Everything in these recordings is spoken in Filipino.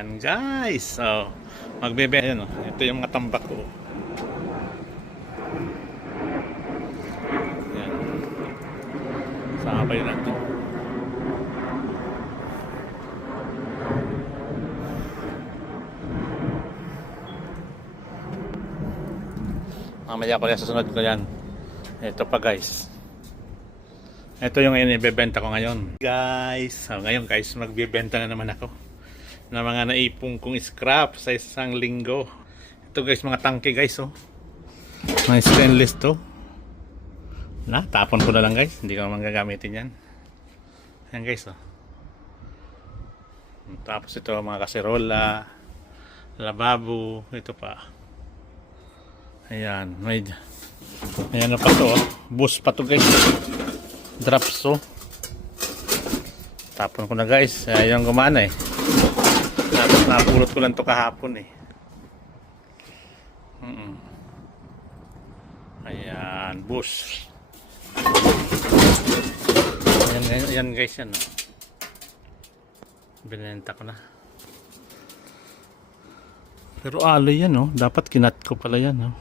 Ayan guys. So, magbebe. Ayan, oh. Ito yung mga tambak ko. Ayan. Sakabay natin. Mamaya ko yan, susunod ko yan. Ito pa guys. Ito yung ibebenta ko ngayon. Guys, so ngayon guys, magbebenta na naman ako ng mga naipong kong scrap sa isang linggo. Ito guys, mga tangke guys, oh. Mga stainless to. Tapon ko na lang guys, hindi ko naman gagamitin yan. Ayan guys, oh. Tapos ito, mga kaserola, lababo, ito pa. Ayan, ayan na pa to, oh. Bus pa to guys. Drops, oh. Tapon ko na guys, ayun gumana eh. Tapos napulot ko lang to kahapon eh. Ayan, bus. Ayan guys, yan, oh. Binenta ko na. Pero aloy yan, oh. Dapat kinat ko pala yan, oh.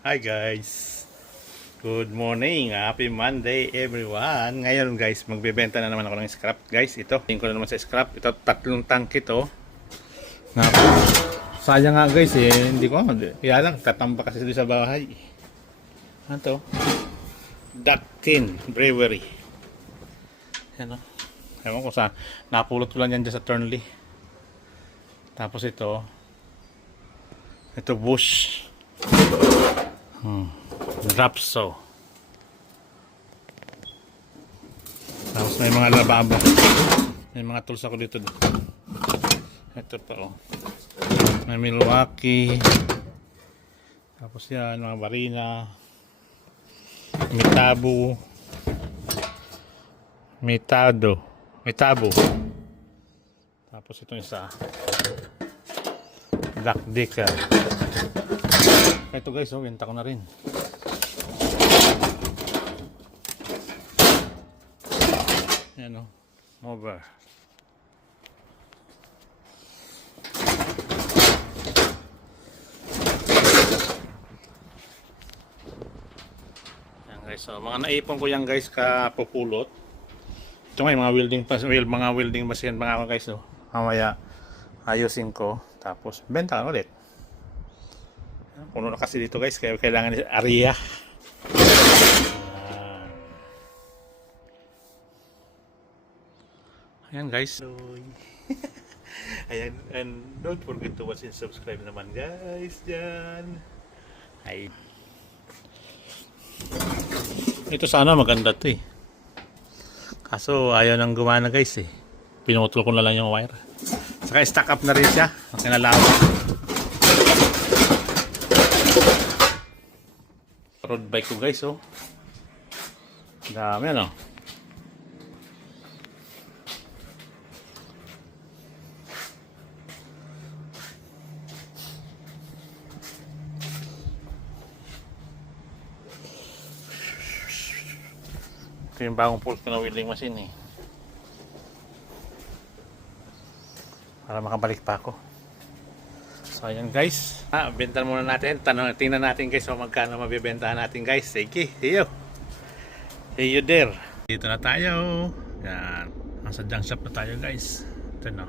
Hi guys, good morning, happy Monday everyone. Ngayon guys, magbebenta na naman ako ng scrap guys. Ito, tingin ko na naman sa scrap. Ito, 3 tangke to. Sayang nga guys eh, hindi ko kaya lang, tatamba kasi dito sa bahay. Ano to? Ductin Brewery. Yan, oh. Ewan ko sa, napulot ko lang yan dyan sa Turnley. Tapos ito Bush. Dropso. Tapos may mga lababo. May mga tools ako dito. Ito pa, oh. May Milwaukee. Tapos yan, mga barina. Metabo. Tapos itong isa. Black Decker. Ito guys, oh, benta ko na rin. Yan, oh, over. Yan guys, so mga naipon ko yan guys kapupulot. Ito nga yung mga welding machine mga ako guys, oh. Mamaya ayusin ko tapos benta ko ulit. Puno na kasi dito guys, kaya kailangan ni area. Ayan guys. Ayan, and don't forget to watch and subscribe naman guys dyan. Ay. Ito sana maganda to eh. Kaso ayaw nang gumana guys eh. Pinutol ko na lang yung wire. Saka stack up na rin siya. Kinalawa. Road bike ko guys, oh. Dami, ano. Ito yung bagong pulse ko na welding machine eh. Para makabalik pa ako. So ayan guys, benta muna natin. Tingnan natin guys kung magkano mabibentahan natin guys. Sige, see you there. Dito na tayo. Yan, nasa junk shop na tayo guys. Ito na.